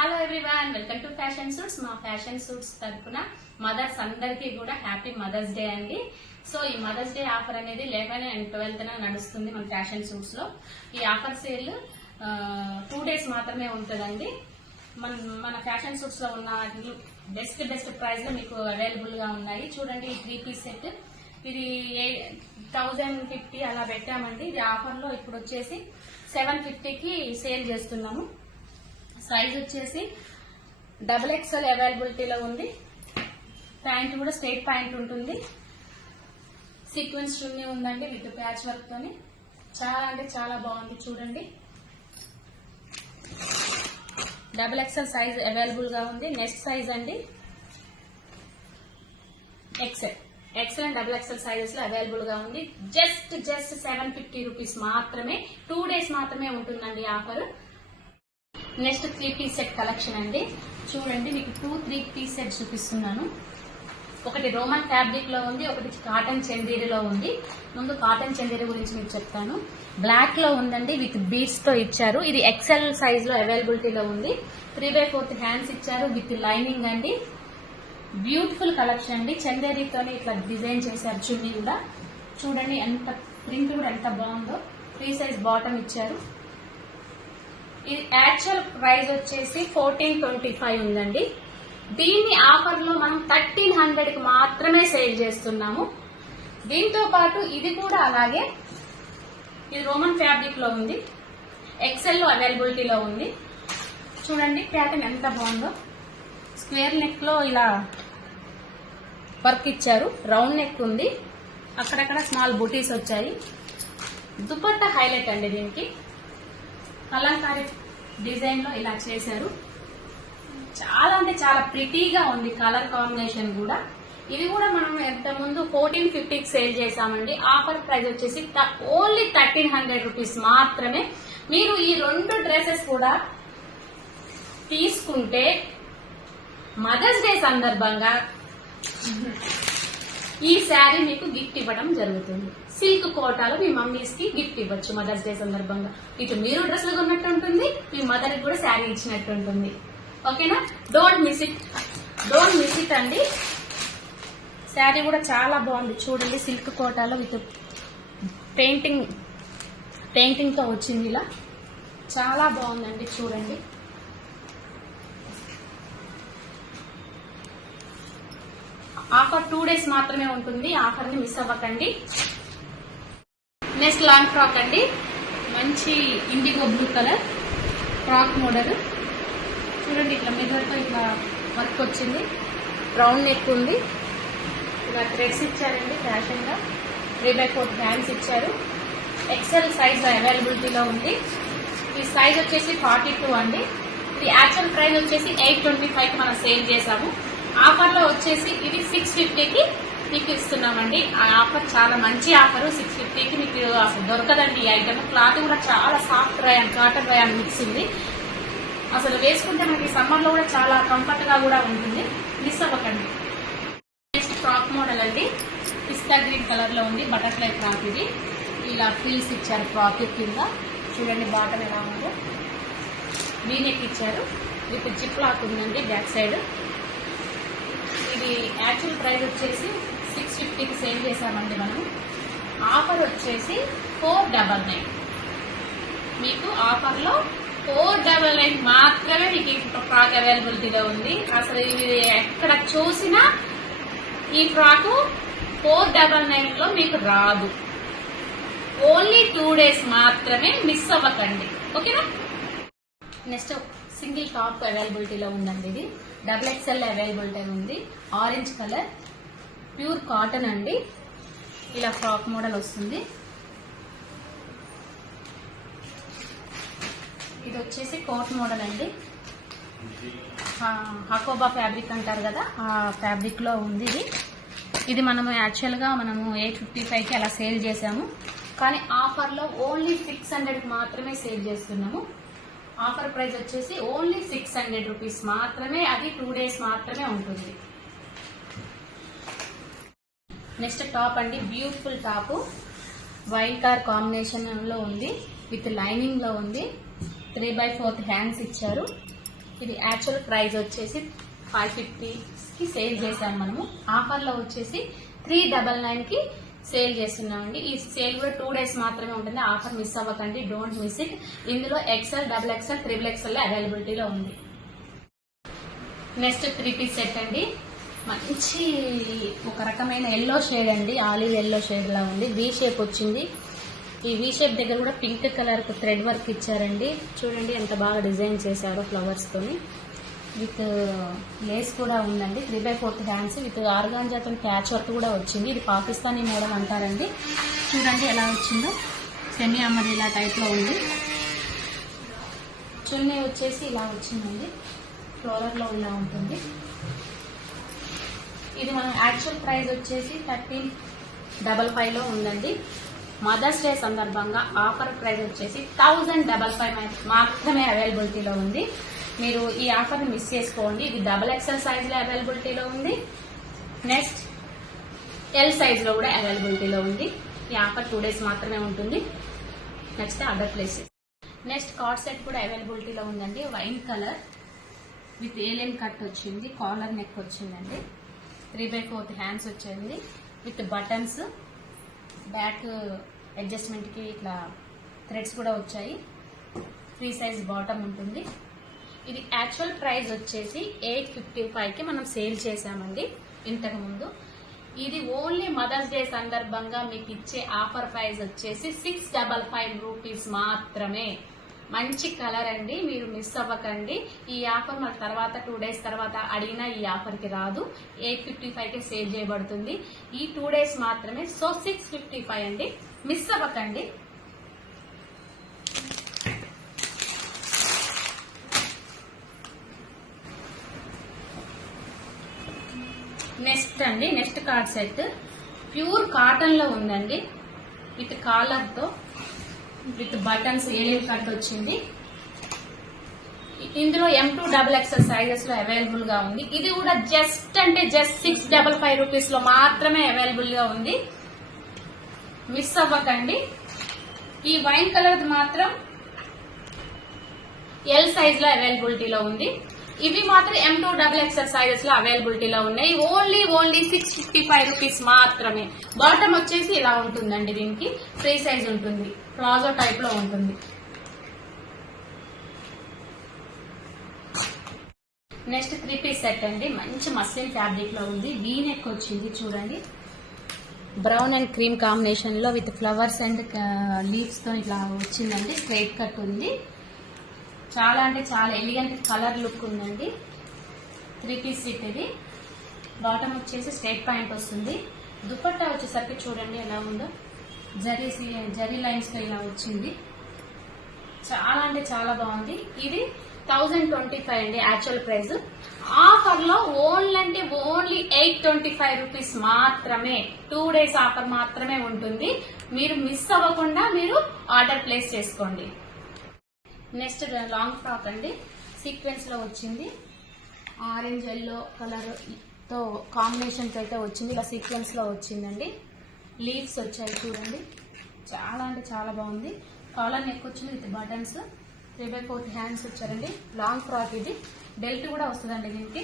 Hello everyone, welcome to fashion suits. మా fashion suits తరఫున mothers అందరికీ కూడా హ్యాపీ మదర్స్ డే అండి. సో ఈ మదర్స్ డే ఆఫర్ అనేది 11 and 12 నడుస్తుంది మన ఫ్యాషన్ సూట్స్ లో. ఈ ఆఫర్ సేల్ 2 days మాత్రమే ఉంటుందండి. మన ఫ్యాషన్ సూట్స్ లో ఉన్న బెస్ట్ ప్రైస్ లో మీకు అవైలబుల్ గా ఉన్నాయి. చూడండి, ఈ 3-piece సెట్ ఇది 1050 అలా పెట్టామండి. ఇది ఆఫర్ లో ఇప్పుడు వచ్చేసి 750కి సేల్ చేస్తున్నాము. సైజ్ వచ్చేసి XXL అవైలబిలిటీలో ఉంది. ప్యాంట్ కూడా స్ట్రైట్ ప్యాంట్ ఉంటుంది. సీక్వెన్స్ చున్నీ ఉందండి విత్ ప్యాచ్ వర్క్ తోని. చాలా అంటే చాలా బాగుంది. చూడండి, XXL సైజ్ అవైలబుల్ గా ఉంది. నెక్స్ట్ సైజ్ అండి XL అండ్ XXL సైజెస్ లో అవైలబుల్ గా ఉంది. జస్ట్ 750 రూపీస్ మాత్రమే. 2 days మాత్రమే ఉంటుందండి offer. Next 3-piece set collection అండి. చూడండి, మీకు 3-piece సెట్ చూపిస్తున్నాను. ఒకటి రోమన్ ఫ్యాబ్రిక్ లో ఉంది, ఒకటి కాటన్ చందేరిలో ఉంది. ముందు కాటన్ చందేరి గురించి మీకు చెప్తాను. బ్లాక్ లో ఉందండి, విత్ బీడ్స్ తో ఇచ్చారు. ఇది XL సైజ్ లో అవైలబిలిటీలో ఉంది. 3/4 హ్యాండ్స్ ఇచ్చారు విత్ లైనింగ్ అండి. బ్యూటిఫుల్ కలెక్షన్ అండి. చందేరితోనే ఇట్లా డిజైన్ చేశారు. చున్నీ కూడా చూడండి, ఎంత ప్రింట్ కూడా ఎంత బాగుందో. 3 size బాటమ్ ఇచ్చారు. ఇది యాక్చువల్ ప్రైస్ వచ్చేసి 1425 ఉందండి. దీన్ని ఆఫర్ లో మనం 1300కి మాత్రమే సేల్ చేస్తున్నాము. దీంతో పాటు ఇది కూడా అలాగే, ఇది రోమన్ ఫ్యాబ్రిక్ లో ఉంది. XL లో అవైలబిలిటీలో ఉంది. చూడండి, ప్యాటర్న్ ఎంత బాగుందో. స్క్వేర్ నెక్ లో ఇలా వర్క్ ఇచ్చారు. రౌండ్ నెక్ ఉంది, అక్కడక్కడ స్మాల్ బూటీస్ వచ్చాయి. దుపట్టా హైలైట్ అండి. దీనికి కలంకారీ డిజైన్ లో ఇలా చేశారు. చాలా అంటే చాలా ప్రిటీగా ఉంది. కలర్ కాంబినేషన్ కూడా. ఇది కూడా మనం ఎంత ముందు 1450కి సేల్ చేశామండి. ఆఫర్ ప్రైస్ వచ్చేసి ఓన్లీ 1300 రూపీస్ మాత్రమే. మీరు ఈ 2 డ్రెస్సెస్ కూడా తీసుకుంటే మదర్స్ డే సందర్భంగా ఈ శారీ మీకు గిఫ్ట్ ఇవ్వడం జరుగుతుంది. సిల్క్ కోటాలో మీ మమ్మీస్ కి గిఫ్ట్ ఇవ్వచ్చు మదర్స్ డే సందర్భంగా. ఇటు మీరు డ్రెస్లు కొన్నట్టు ఉంటుంది, మీ మదర్ కి కూడా శారీ ఇచ్చినట్టు ఉంటుంది. ఓకేనా? డోంట్ మిస్ ఇట్ అండి. శారీ కూడా చాలా బాగుంది. చూడండి, సిల్క్ కోటాలో విత్ పెయింటింగ్ తో వచ్చింది. ఇలా చాలా బాగుందండి. చూడండి, ఆఫర్ 2 days మాత్రమే ఉంటుంది. ఆఫర్ ని మిస్ అవ్వకండి. నెక్స్ట్ లాంగ్ ఫ్రాక్ అండి. మంచి IndiGo blue colour frock model. చూడండి, ఇట్లా మిర్రర్ తో ఇట్లా వర్క్ వచ్చింది. రౌండ్ నెక్ ఉంది. ఇలా థ్రెడ్స్ ఇచ్చారండి. ఫ్యాషన్ గా 3/4 హ్యాండ్స్ ఇచ్చారు. XL సైజ్ అవైలబిలిటీలో ఉంది. ఈ సైజ్ వచ్చేసి 42 అండి. ఇది యాక్చువల్ ప్రైస్ వచ్చేసి 825కి మనం సేల్ చేసాము. ఆఫర్ లో వచ్చేసి ఇది 650కి మీకు ఇస్తున్నామండి. ఆ ఆఫర్ చాలా మంచి ఆఫర్. 650కి మీకు అసలు దొరకదండి ఈ ఐటమ్. క్లాత్ కూడా చాలా soft rayon, cotton rayon mix ఉంది. అసలు వేసుకుంటే మనకి సమ్మర్ లో కూడా చాలా కంఫర్ట్ గా కూడా ఉంటుంది. మిస్ అవ్వకండి. నెక్స్ట్ ఫ్రాక్ మోడల్ అండి. పిస్తా గ్రీన్ కలర్ లో ఉంది. బటర్ఫ్లై ఫ్రాక్ ఇది. ఇలా ఫిల్స్ ఇచ్చారు ఫ్రాక్ కింద. చూడండి, బాటమ్ ఎలా ఉందో. వీనెక్ ఇచ్చారు. విత్ జిప్ లాక్ ఉందండి బ్యాక్ సైడ్. ఇది యాక్చువల్ ప్రైస్ వచ్చేసి 650కి సేల్ చేసామండి మనం. ఆఫర్ వచ్చేసి 499. మీకు ఆఫర్ లో 499 మాత్రమే మీకు ఈ ఫ్రాక్ అవైలబిలిటీలో ఉంది. అసలు ఇది ఎక్కడ చూసినా ఈ ఫ్రాక్ 499లో మీకు రాదు. ఓన్లీ 2 days మాత్రమే. మిస్ అవ్వకండి. ఓకేనా? నెక్స్ట్ సింగిల్ టాప్ అవైలబిలిటీలో ఉందండి. ఇది XXL అవైలబిలిటీ ఉంది. ఆరెంజ్ కలర్, ప్యూర్ కాటన్ అండి. ఇలా ఫ్రాక్ మోడల్ వస్తుంది. ఇది వచ్చేసి కోట్ మోడల్ అండి. హకోబా ఫ్యాబ్రిక్ అంటారు కదా, ఆ ఫ్యాబ్రిక్ లో ఉంది. ఇది మనము యాక్చువల్ గా 855కి అలా సేల్ చేసాము. కానీ ఆఫర్ లో ఓన్లీ 600కి మాత్రమే సేల్ చేస్తున్నాము. ఆఫర్ ప్రైస్ వచ్చేసి ఓన్లీ 600 రూపీస్ మాత్రమే. అది 2 days మాత్రమే ఉంటుంది. నెక్స్ట్ టాప్ అండి. Beautiful top. White colour combination లో ఉంది. విత్ లైనింగ్ లో ఉంది. 3/4 హ్యాండ్స్ ఇచ్చారు. ఇది యాక్చువల్ ప్రైస్ వచ్చేసి 550కి సేల్ చేసాం మనము. ఆఫర్లో వచ్చేసి 399 కి సేల్ చేస్తున్నామండి. ఈ సేల్ కూడా 2 days మాత్రమే ఉంటుంది. ఆఫర్ మిస్ అవ్వకండి, డోంట్ మిస్ ఇట్. ఇందులో XL, XXL, XXL అవైలబిలిటీలో ఉంది. నెక్స్ట్ 3 piece సెట్ అండి. మంచి ఒక రకమైన ఎల్లో షేడ్ అండి, ఆలివ్ ఎల్లో షేడ్ లా ఉంది. V షేప్ వచ్చింది. ఈ V షేప్ దగ్గర కూడా పింక్ కలర్ థ్రెడ్ వర్క్ ఇచ్చారండి. చూడండి ఎంత బాగా డిజైన్ చేశారో ఫ్లవర్స్ తోని. విత్ లేస్ కూడా ఉందండి. 3/4 హ్యాండ్స్ విత్ ఆర్గాంజాతో క్యాచ్ వర్క్ కూడా వచ్చింది. ఇది పాకిస్తానీ మోడల్ అంటారండి. చూడండి ఎలా వచ్చిందో, సెమీ అమరీలా టైప్ లో ఉంది. చున్నీ వచ్చేసి ఇలా వచ్చిందండి, ఫ్లోరర్ లో ఇలా ఉంటుంది. ఇది మనం యాక్చువల్ ప్రైస్ వచ్చేసి 1355 లో ఉందండి. మదర్స్ డే సందర్భంగా ఆఫర్ ప్రైస్ వచ్చేసి 1055 మాత్రమే అవైలబిలిటీలో ఉంది. మీరు ఈ ఆఫర్ ని మిస్ చేసుకోండి. ఇది XXL సైజ్ లో అవైలబిలిటీలో ఉంది. నెక్స్ట్ L సైజ్ లో కూడా అవైలబిలిటీలో ఉంది. ఈ ఆఫర్ 2 days మాత్రమే ఉంటుంది. Next order place. Next card set కూడా అవైలబిలిటీలో ఉందండి. Wine colour with alien cut వచ్చింది, కాలర్ నెక్ వచ్చిందండి. 3/4 హ్యాండ్స్ వచ్చింది విత్ బటన్స్. బ్యాక్ అడ్జస్ట్మెంట్ కి ఇట్లా థ్రెడ్స్ కూడా వచ్చాయి. 3 size బాటమ్ ఉంటుంది. ఇది యాక్చువల్ ప్రైస్ వచ్చేసి 855 కి మనం సేల్ చేసామండి ఇంతకు ముందు. ఇది ఓన్లీ మదర్స్ డే సందర్భంగా మీకు ఇచ్చే ఆఫర్ ప్రైస్ వచ్చేసి 655 రూపీస్ మాత్రమే. మంచి కలర్ అండి, మీరు మిస్ అవ్వకండి. ఈ ఆఫర్ మన తర్వాత 2 days తర్వాత అడిగినా ఈ ఆఫర్ కి రాదు. 855 కి సేల్ చేయబడుతుంది. ఈ 2 days మాత్రమే. సో 655 అండి, మిస్ అవ్వకండి. నెక్స్ట్ అండి, next card set pure cotton లో ఉందండి. విత్ కాలర్ తో, విత్ బటన్స్, ఏలియన్ కట్ వచ్చింది. ఇందులో M2 XXL సైజెస్ లో అవైలబుల్ గా ఉంది. ఇది కూడా జస్ట్ 655 రూపీస్ లో మాత్రమే అవైలబుల్ గా ఉంది. మిస్ అవ్వకండి. ఈ వైన్ కలర్ మాత్రం L సైజ్ లో అవైలబిలిటీలో ఉంది. ఇవి మాత్రం M2 XXL సైజెస్ లో అవైలబిలిటీలో ఉన్నాయి. ఓన్లీ 655 రూపీస్ మాత్రమే. బాటమ్ వచ్చేసి ఇలా ఉంటుందండి. దీనికి 3 size ఉంటుంది, ప్లాజో టైప్ లో ఉంటుంది. నెక్స్ట్ 3 piece సెట్ అండి. మంచి మస్లిన్ ఫ్యాబ్రిక్ లో ఉంది. వీ నెక్ వచ్చింది. చూడండి, బ్రౌన్ అండ్ క్రీమ్ కాంబినేషన్ లో విత్ ఫ్లవర్స్ అండ్ లీవ్స్ తో ఇట్లా వచ్చిందండి. స్ట్రైట్ కట్ ఉంది. చాలా అంటే చాలా ఎలిగెంట్ కలర్ లుక్ ఉందండి. 3 piece సెట్ ఇది. బాటమ్ వచ్చేసి స్ట్రైట్ పాయింట్ వస్తుంది. దుపట్టా వచ్చేసరికి చూడండి ఎలా ఉందో, జరీ లైన్స్ తో ఇలా వచ్చింది. చాలా అంటే చాలా బాగుంది. ఇది 1025 అండి యాక్చువల్ ప్రైస్. ఆఫర్ లో ఓన్లీ 825 రూపీస్ మాత్రమే. 2 days ఆఫర్ మాత్రమే ఉంటుంది. మీరు మిస్ అవ్వకుండా మీరు ఆర్డర్ ప్లేస్ చేసుకోండి. నెక్స్ట్ లాంగ్ ఫ్రాక్ అండి, సీక్వెన్స్ లో వచ్చింది. ఆరెంజ్ ఎల్లో కలర్ తో కాంబినేషన్ అయితే వచ్చింది. ఇలా సీక్వెన్స్ లో వచ్చిందండి. లీవ్స్ వచ్చాయి చూడండి, చాలా అంటే చాలా బాగుంది. కాలర్ నెక్ వచ్చింది విత్ బటన్స్. 3/4 హ్యాండ్స్ వచ్చారండి. లాంగ్ ఫ్రాక్ ఇది. బెల్ట్ కూడా వస్తుందండి దీనికి.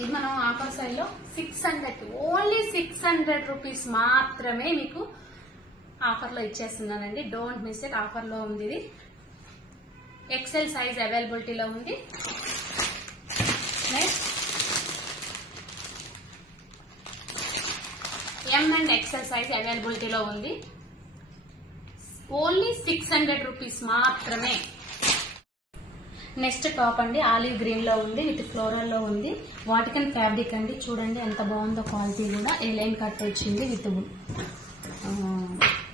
ఇది మనం ఆఫర్ సైడ్ లో 600, ఓన్లీ 600 రూపీస్ మాత్రమే మీకు ఆఫర్ లో ఇచ్చేస్తున్నానండి. Don't miss it. ఆఫర్ లో ఉంది ఇది. XL సైజ్ అవైలబిలిటీలో ఉంది. Next M and XL size అవైలబిలిటీలో ఉంది. ఓన్లీ 600 రూపీస్ మాత్రమే. నెక్స్ట్ టాప్ అండి, ఆలివ్ గ్రీన్ లో ఉంది విత్ ఫ్లోరల్ లో ఉంది. వాటికన్ ఫ్యాబ్రిక్ అండి. చూడండి ఎంత బాగుందో క్వాలిటీ కూడా. లైన్ కట్ వచ్చింది విత్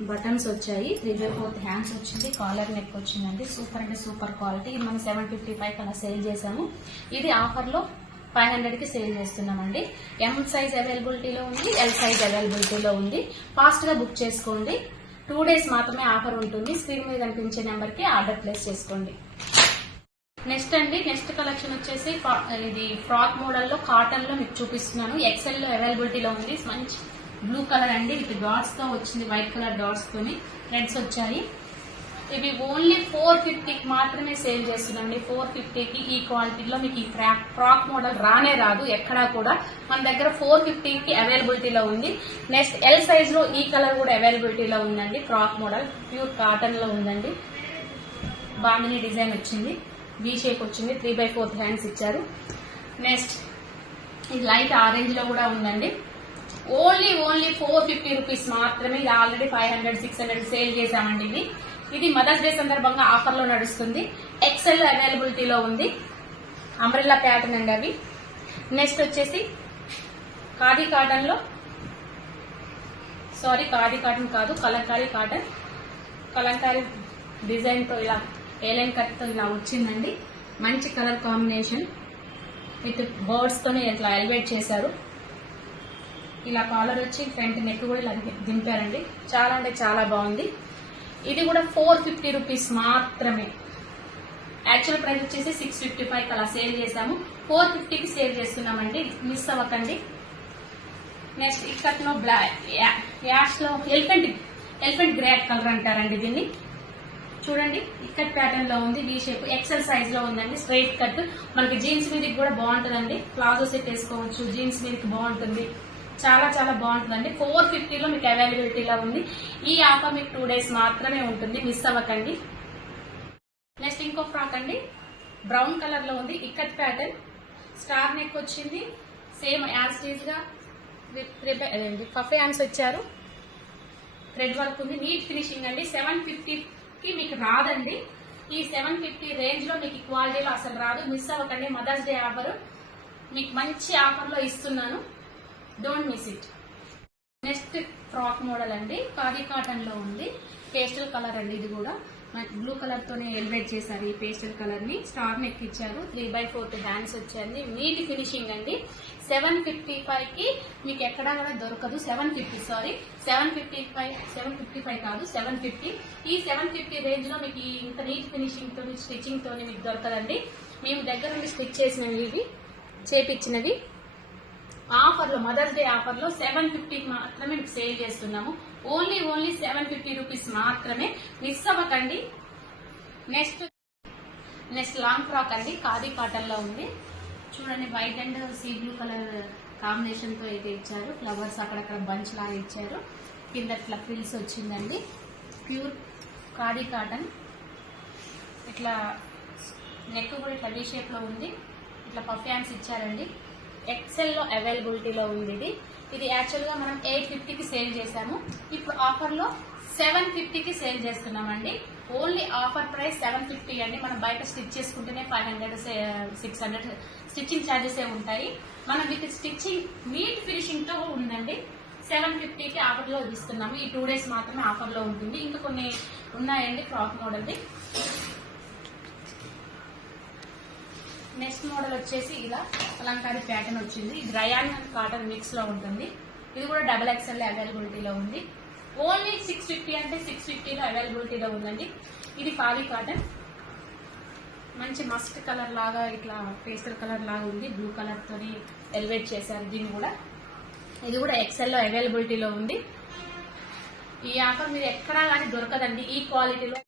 బటన్స్ వచ్చాయి. 3/4 హ్యాండ్స్ వచ్చింది. కాలర్ నెక్ వచ్చిందండి. సూపర్ అంటే సూపర్ క్వాలిటీ. ఇది మనం 755 అలా సేల్ చేసాము. ఇది ఆఫర్ లో 500 కి సేల్ చేస్తున్నామండి. M సైజ్ అవైలబిలిటీలో ఉంది, L సైజ్ అవైలబిలిటీలో ఉంది. ఫాస్ట్ గా బుక్ చేసుకోండి. 2 days మాత్రమే ఆఫర్ ఉంటుంది. స్క్రీన్ మీద కనిపించే నెంబర్ కి ఆర్డర్ ప్లేస్ చేసుకోండి. నెక్స్ట్ అండి, నెక్స్ట్ కలెక్షన్ వచ్చేసి ఇది ఫ్రాక్ మోడల్ లో కాటన్ లో మీకు చూపిస్తున్నాను. XL లో అవైలబిలిటీలో ఉంది. మంచి బ్లూ కలర్ అండి విత్ డాట్స్ తో వచ్చింది. వైట్ కలర్ డాట్స్ తోని థ్రెడ్స్ వచ్చాయి. ఇవి ఓన్లీ 450కి మాత్రమే సేల్ చేస్తున్నాండి. 450కి ఈ క్వాలిటీలో మీకు ఈ ఫ్రాక్ మోడల్ రానే రాదు ఎక్కడా కూడా. మన దగ్గర 450కి అవైలబిలిటీలో ఉంది. నెక్స్ట్ ఎల్ సైజ్ లో ఈ కలర్ కూడా అవైలబిలిటీలో ఉందండి. ఫ్రాక్ మోడల్ ప్యూర్ కాటన్ లో ఉందండి. బాందిని డిజైన్ వచ్చింది, బీ షేప్ వచ్చింది, 3/4 హ్యాండ్స్ ఇచ్చారు. నెక్స్ట్ ఇది లైట్ ఆరెంజ్ లో కూడా ఉందండి. ఓన్లీ 450 రూపీస్ మాత్రమే. ఇది ఆల్రెడీ 500, 600 సేల్ చేశామండి. ఇది మదర్స్ డే సందర్భంగా ఆఫర్ లో నడుస్తుంది. ఎక్సెల్ అవైలబిలిటీలో ఉంది. అంబ్రెల్లా ప్యాటర్న్ అండి అవి. నెక్స్ట్ వచ్చేసి ఖాదీ కాటన్ లో, సారీ ఖాదీ కాటన్ కాదు, కలంకారీ కాటన్. కలంకారీ డిజైన్ తో ఇలా ఏలైన్ కట్ తో ఇలా వచ్చిందండి. మంచి కలర్ కాంబినేషన్ విత్ బర్డ్స్ తోనే ఇట్లా ఎలివేట్ చేశారు. ఇలా కాలర్ వచ్చి ఫ్రంట్ నెక్ కూడా ఇలా దింపారండి. చాలా అంటే చాలా బాగుంది. ఇది కూడా 450 రూపీస్ మాత్రమే. యాక్చువల్ ప్రైస్ వచ్చేసి 655 అలా సేల్ చేసాము. 450కి సేల్ చేస్తున్నామండి, మిస్ అవ్వకండి. నెక్స్ట్ ఇక్కట్లో యాష్ లో ఎలిఫెంట్ గ్రే కలర్ అంటారండి దీన్ని. చూడండి ఇక్కట్ ప్యాటర్న్ లో ఉంది, వీ షేప్, ఎక్సెల్ సైజ్ లో ఉందండి. స్ట్రైట్ కట్ మనకి జీన్స్ మీదకి కూడా బాగుంటుందండి. ప్లాజో సెట్ వేసుకోవచ్చు, జీన్స్ మీదకి బాగుంటుంది. చాలా చాలా బాగుంటుందండి. 450లో మీకు అవైలబిలిటీలో ఉంది. ఈ ఆఫర్ మీకు 2 days మాత్రమే ఉంటుంది, మిస్ అవ్వకండి. నెక్స్ట్ ఇంకో ఫ్రాక్ అండి, బ్రౌన్ కలర్ లో ఉంది. ఇక్కట్ ప్యాటర్న్, స్టార్ నెక్ వచ్చింది. సేమ్ యాజ్ టీజ్ గా పఫ్ హ్యాండ్స్ వచ్చారు. థ్రెడ్ వర్క్ ఉంది, నీట్ ఫినిషింగ్ అండి. 750కి మీకు రాదండి. ఈ 750 రేంజ్ లో మీకు క్వాలిటీలో అసలు రాదు, మిస్ అవ్వకండి. మదర్స్ డే ఆఫర్ మీకు మంచి ఆఫర్ లో ఇస్తున్నాను, don't miss it. Next frock model అండి, ఖాదీ కాటన్ లో ఉంది. పేస్టల్ కలర్ అండి. ఇది కూడా బ్లూ కలర్ తోనే ఎలివేట్ చేశారు ఈ పేస్టల్ కలర్ ని. స్టార్ నెక్ ఇచ్చారు, 3/4 హ్యాండ్స్ వచ్చాయండి. నీట్ ఫినిషింగ్ అండి. 755కి మీకు ఎక్కడా కూడా దొరకదు. 755 కాదు, 750. ఈ 750 రేంజ్ లో మీకు ఇంత నీట్ ఫినిషింగ్ తోని, స్టిచ్చింగ్ తోని మీకు దొరకదండి. మేము దగ్గర నుండి స్టిచ్ చేసినవి, ఇవి చేపించినవి. ఆఫర్ లో, మదర్స్ డే ఆఫర్ లో 750కి మాత్రమే మీకు సేల్ చేస్తున్నాము. ఓన్లీ 750 రూపీస్ మాత్రమే, మిస్ అవ్వకండి. నెక్స్ట్ లాంగ్ ఫ్రాక్ అండి, ఖాదీ కాటన్ లో ఉంది. చూడండి white and sea blue colour combination తో అయితే ఇచ్చారు. ఫ్లవర్స్ అక్కడక్కడ బంచ్ లాగా ఇచ్చారు. కింద ఇట్లా ఫ్రిల్స్ వచ్చిందండి. Pure khadi cotton. ఇట్లా నెక్ కూడా ఇట్లా వీ షేప్ లో ఉంది. ఇట్లా పఫ్ హ్యాండ్స్ ఇచ్చారండి. ఎక్సెల్ లో అవైలబిలిటీలో ఉంది. ఇది యాక్చువల్ గా మనం 850కి సేల్ చేసాము. ఇప్పుడు ఆఫర్ లో 750కి సేల్ చేస్తున్నామండి. ఓన్లీ ఆఫర్ ప్రైస్ 750 అండి. మనం బయట స్టిచ్ చేసుకుంటేనే 500, 600 స్టిచ్చింగ్ ఛార్జెస్ ఉంటాయి. మనం విత్ స్టిచ్చింగ్ నీట్ ఫినిషింగ్ తో ఉందండి. 750కి ఆఫర్ లో ఇస్తున్నాము. ఈ 2 days మాత్రమే ఆఫర్ లో ఉంటుంది. ఇంకా కొన్ని ఉన్నాయండి ఫ్రాక్ మోడల్ది. నెక్స్ట్ మోడల్ వచ్చేసి ఇలా కలంకారీ ప్యాటర్న్ వచ్చింది. ఇది రయాన్ అండ్ కాటన్ మిక్స్ లో ఉంటుంది. ఇది కూడా XXL అవైలబిలిటీలో ఉంది. ఓన్లీ 650 అంటే 650లో అవైలబిలిటీలో ఉందండి. ఇది ఖాదీ కాటన్, మంచి మస్ట్ కలర్ లాగా ఇట్లా పేస్టల్ కలర్ లాగా ఉంది. బ్లూ కలర్ తోని ఎలివేట్ చేశారు దీన్ని కూడా. ఇది కూడా ఎక్సెల్ లో అవైలబిలిటీలో ఉంది. ఈ ఆఫర్ మీరు ఎక్కడా కానీ దొరకదండి ఈ క్వాలిటీలో.